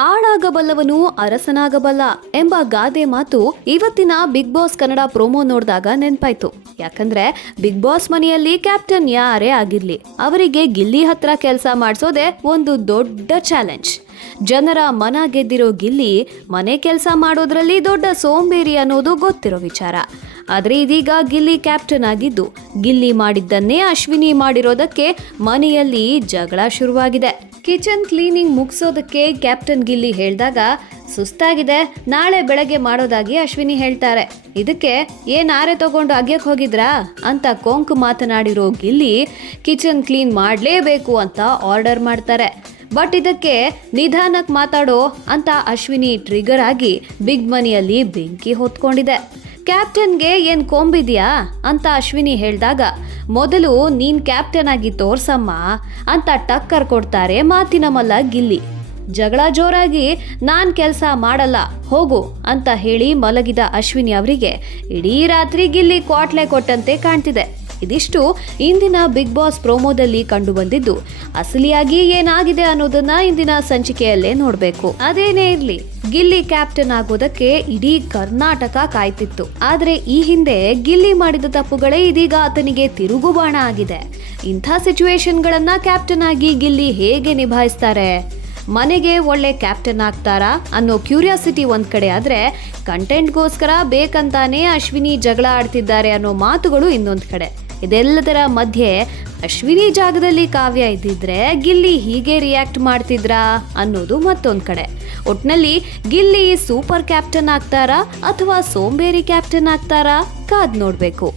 ಆಳಾಗಬಲ್ಲವನು ಅರಸನಾಗಬಲ್ಲ ಎಂಬ ಗಾದೆ ಮಾತು ಇವತ್ತಿನ ಬಿಗ್ ಬಾಸ್ ಕನ್ನಡ ಪ್ರೋಮೋ ನೋಡಿದಾಗ ನೆನ್ಪಾಯ್ತು. ಯಾಕಂದ್ರೆ ಬಿಗ್ ಬಾಸ್ ಮನೆಯಲ್ಲಿ ಕ್ಯಾಪ್ಟನ್ ಯಾರೇ ಆಗಿರ್ಲಿ ಅವರಿಗೆ ಗಿಲ್ಲಿ ಹತ್ರ ಕೆಲಸ ಮಾಡಿಸೋದೇ ಒಂದು ದೊಡ್ಡ ಚಾಲೆಂಜ್. ಜನರ ಮನ ಗೆದ್ದಿರೋ ಗಿಲ್ಲಿ ಮನೆ ಕೆಲಸ ಮಾಡೋದ್ರಲ್ಲಿ ದೊಡ್ಡ ಸೋಂಬೇರಿ ಅನ್ನೋದು ಗೊತ್ತಿರೋ ವಿಚಾರ. ಆದ್ರೆ ಇದೀಗ ಗಿಲ್ಲಿ ಕ್ಯಾಪ್ಟನ್ ಆಗಿದ್ದು ಗಿಲ್ಲಿ ಮಾಡಿದ್ದನ್ನೇ ಅಶ್ವಿನಿ ಮಾಡಿರೋದಕ್ಕೆ ಮನೆಯಲ್ಲಿ ಜಗಳ ಶುರುವಾಗಿದೆ. ಕಿಚನ್ ಕ್ಲೀನಿಂಗ್ ಮುಗಿಸೋದಕ್ಕೆ ಕ್ಯಾಪ್ಟನ್ ಗಿಲ್ಲಿ ಹೇಳಿದಾಗ ಸುಸ್ತಾಗಿದೆ, ನಾಳೆ ಬೆಳಗ್ಗೆ ಮಾಡೋದಾಗಿ ಅಶ್ವಿನಿ ಹೇಳ್ತಾರೆ. ಇದಕ್ಕೆ ಆರೆ ತಗೊಂಡು ಅಗ್ಯಕ್ಕೆ ಹೋಗಿದ್ರಾ ಅಂತ ಕೊಂಕು ಮಾತನಾಡಿರೋ ಗಿಲ್ಲಿ ಕಿಚನ್ ಕ್ಲೀನ್ ಮಾಡಲೇಬೇಕು ಅಂತ ಆರ್ಡರ್ ಮಾಡ್ತಾರೆ. ಬಟ್ ಇದಕ್ಕೆ ನಿಧಾನಕ್ಕೆ ಮಾತಾಡೋ ಅಂತ ಅಶ್ವಿನಿ ಟ್ರಿಗರ್ ಆಗಿ ಬಿಗ್ ಮನಿಯಲ್ಲಿ ಬೆಂಕಿ ಹೊತ್ಕೊಂಡಿದೆ. ಕ್ಯಾಪ್ಟನ್ಗೆ ಏನ್ ಕೊಂಬಿದ್ಯಾ ಅಂತ ಅಶ್ವಿನಿ ಹೇಳಿದಾಗ ಮೊದಲು ನೀನ್ ಕ್ಯಾಪ್ಟನ್ ಆಗಿ ತೋರ್ಸಮ್ಮ ಅಂತ ಟಕ್ಕರ್ ಕೊಡ್ತಾರೆ ಮಾತಿನ ಮಲ್ಲ ಗಿಲ್ಲಿ. ಜಗಳ ಜೋರಾಗಿ ನಾನ್ ಕೆಲಸ ಮಾಡಲ್ಲ ಹೋಗು ಅಂತ ಹೇಳಿ ಮಲಗಿದ ಅಶ್ವಿನಿ ಅವರಿಗೆ ಇಡೀ ರಾತ್ರಿ ಗಿಲ್ಲಿ ಕ್ವಾಟ್ಲೆ ಕೊಟ್ಟಂತೆ ಕಾಣ್ತಿದೆ. ಇದಿಷ್ಟು ಇಂದಿನ ಬಿಗ್ ಬಾಸ್ ಪ್ರೋಮೋದಲ್ಲಿ ಕಂಡು ಬಂದಿದ್ದು. ಅಸಲಿಯಾಗಿ ಏನಾಗಿದೆ ಅನ್ನೋದನ್ನ ಇಂದಿನ ಸಂಚಿಕೆಯಲ್ಲೇ ನೋಡ್ಬೇಕು. ಅದೇನೇ ಇರ್ಲಿ, ಗಿಲ್ಲಿ ಕ್ಯಾಪ್ಟನ್ ಆಗೋದಕ್ಕೆ ಇಡೀ ಕರ್ನಾಟಕ ಕಾಯ್ತಿತ್ತು. ಆದ್ರೆ ಈ ಹಿಂದೆ ಗಿಲ್ಲಿ ಮಾಡಿದ ತಪ್ಪುಗಳೇ ಇದೀಗ ಆತನಿಗೆ ತಿರುಗುಬಾಣ ಆಗಿದೆ. ಇಂಥ ಸಿಚುವೇಶನ್ಗಳನ್ನ ಕ್ಯಾಪ್ಟನ್ ಆಗಿ ಗಿಲ್ಲಿ ಹೇಗೆ ನಿಭಾಯಿಸ್ತಾರೆ? ಮನೆಗೆ ಒಳ್ಳೆ ಕ್ಯಾಪ್ಟನ್ ಆಗ್ತಾರಾ ಅನ್ನೋ ಕ್ಯೂರಿಯಾಸಿಟಿ ಒಂದ್ ಕಡೆ ಆದ್ರೆ, ಕಂಟೆಂಟ್ಗೋಸ್ಕರ ಬೇಕಂತಾನೆ ಅಶ್ವಿನಿ ಜಗಳ ಆಡ್ತಿದ್ದಾರೆ ಅನ್ನೋ ಮಾತುಗಳು ಇನ್ನೊಂದ್ ಕಡೆ. ಇದೆಲ್ಲದರ ಮಧ್ಯೆ ಅಶ್ವಿನಿ ಜಾಗದಲ್ಲಿ ಕಾವ್ಯ ಇದ್ದಿದ್ರೆ ಗಿಲ್ಲಿ ಹೀಗೆ ರಿಯಾಕ್ಟ್ ಮಾಡ್ತಿದ್ರಾ ಅನ್ನೋದು ಮತ್ತೊಂದ್ ಕಡೆ. ಒಟ್ನಲ್ಲಿ ಗಿಲ್ಲಿ ಸೂಪರ್ ಕ್ಯಾಪ್ಟನ್ ಆಗ್ತಾರಾ ಅಥವಾ ಸೋಂಬೇರಿ ಕ್ಯಾಪ್ಟನ್ ಆಗ್ತಾರಾ ಕಾದ್ ನೋಡ್ಬೇಕು.